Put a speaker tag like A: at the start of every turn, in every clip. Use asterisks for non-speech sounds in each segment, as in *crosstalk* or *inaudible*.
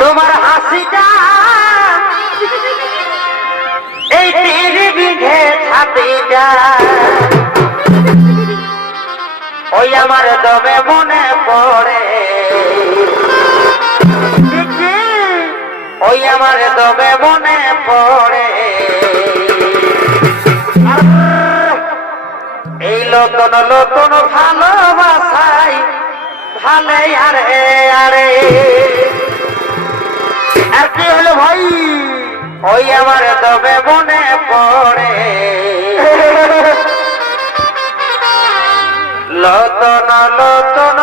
A: তোমার হাসিটা এই বিধে ছাপে যায়। ওই আমার দমে মনে পড়ে। ওই আমার দমে মনে পড়ে। এই নতুন নতুন ভালোবাসাই ভালে আরে আরে। আর কি হলো ভাই? ওই আমার তবে মনে পড়ে। *laughs* লতন লতন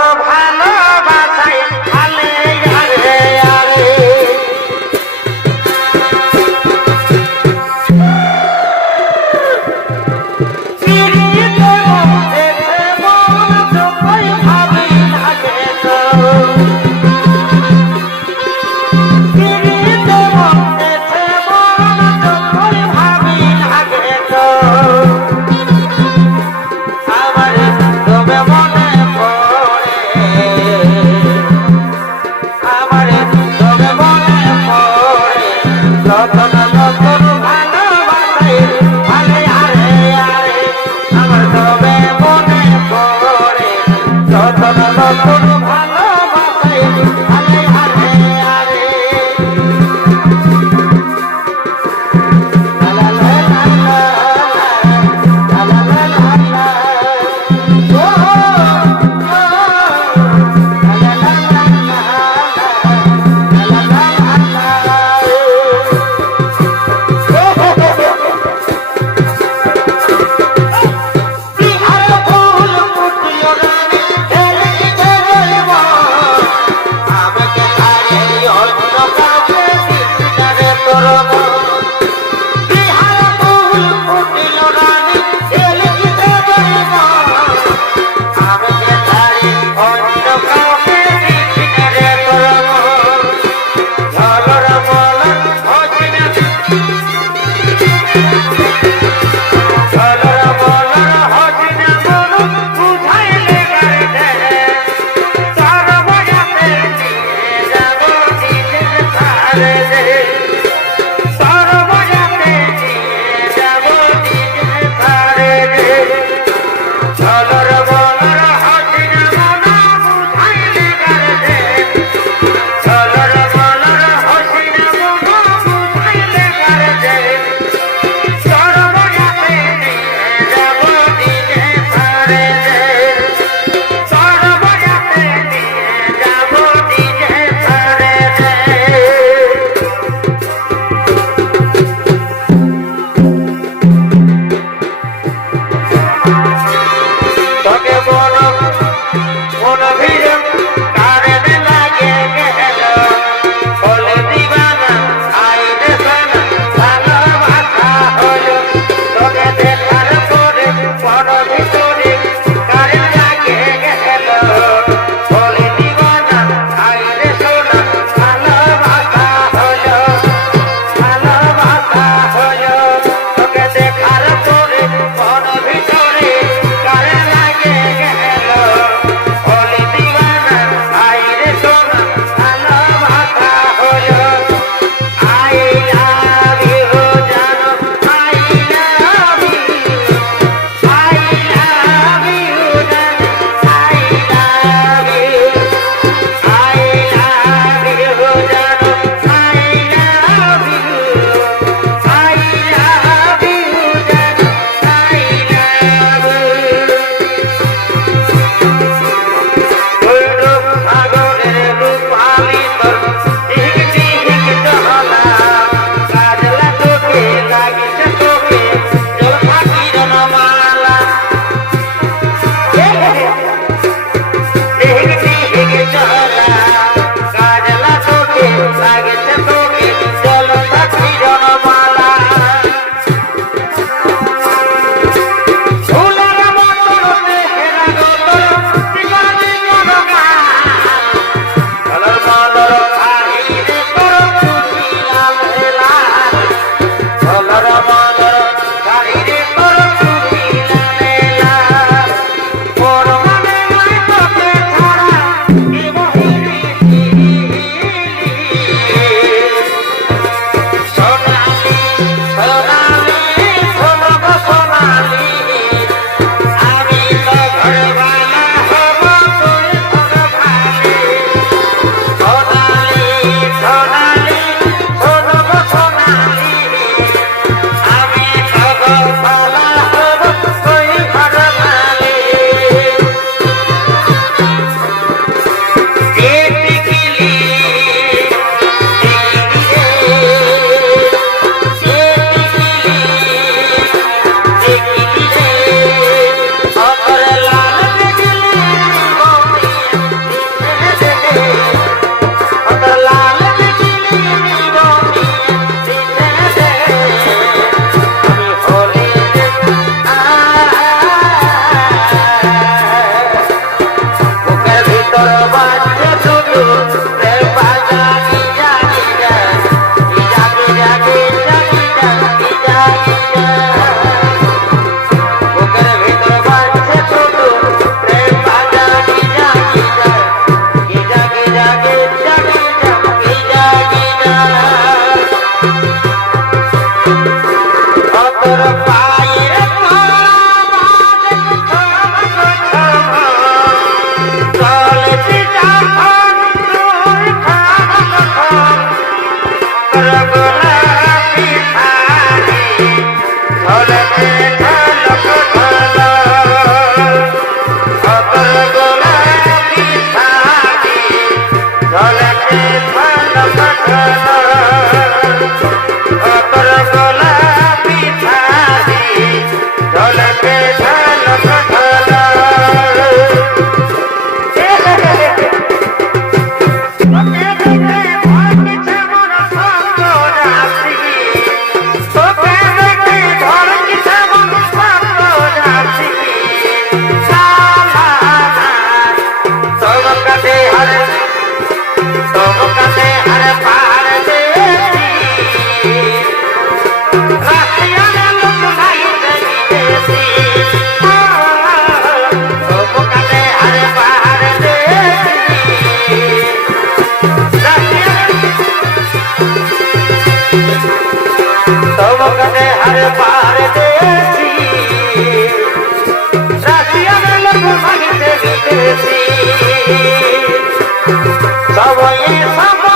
A: সবাই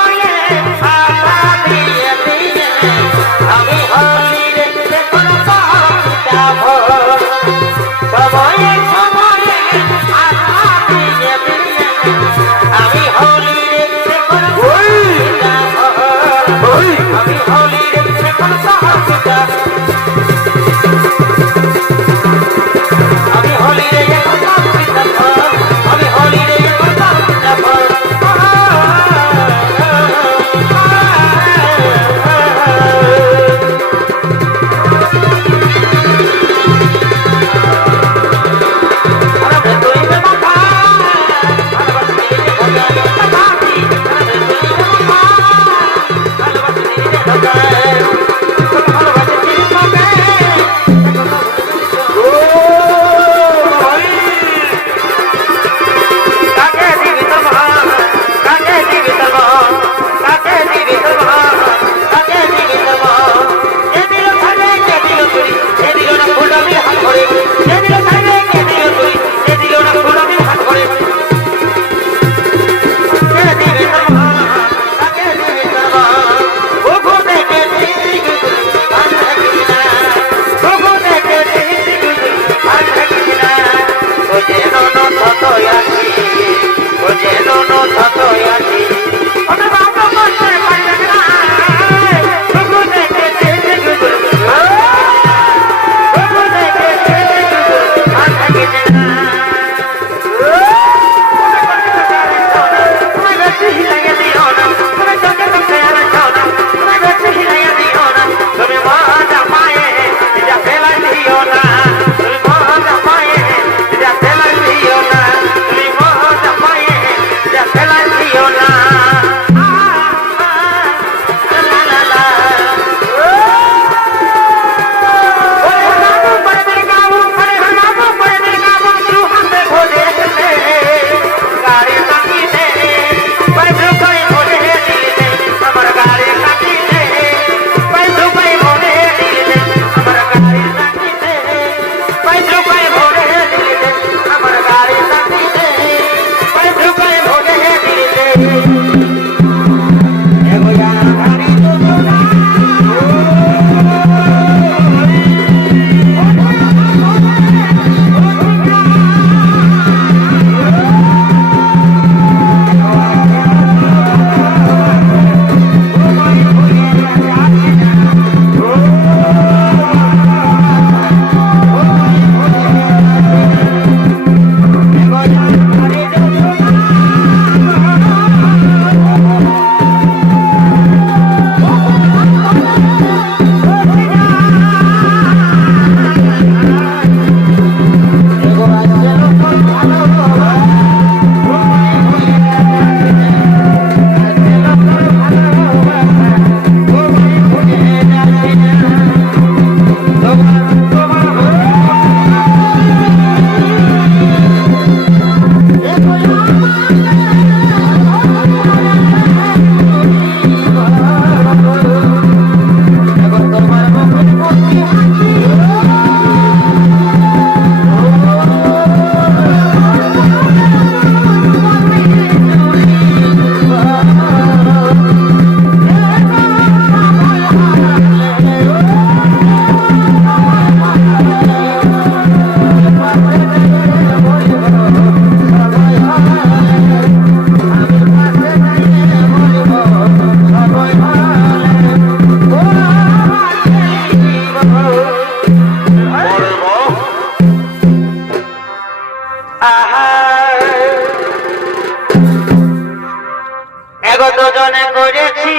A: এগো দুজনে করেছি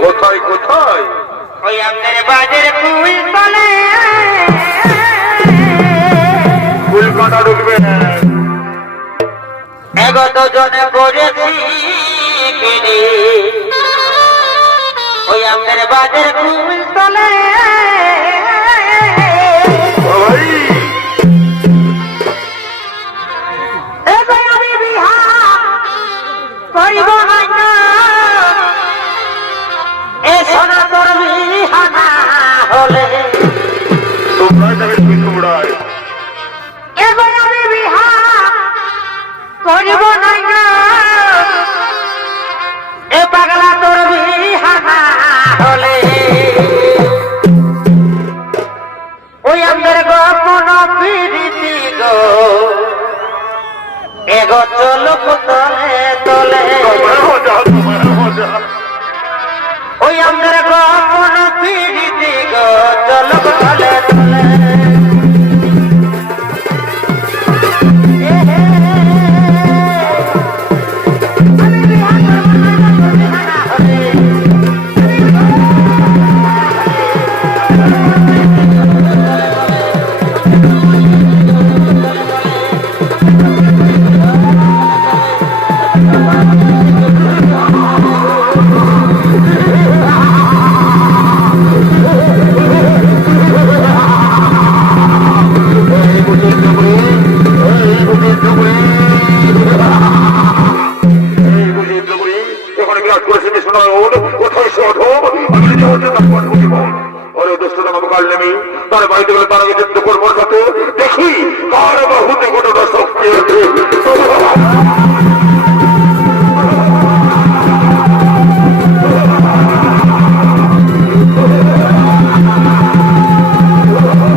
B: কোথায় কোথায়?
A: ওই আমাদের বাজার
B: ফুল
A: তলে। করেছি ওই আমাদের বাজার ফুল চলে তার
B: বাড়িতে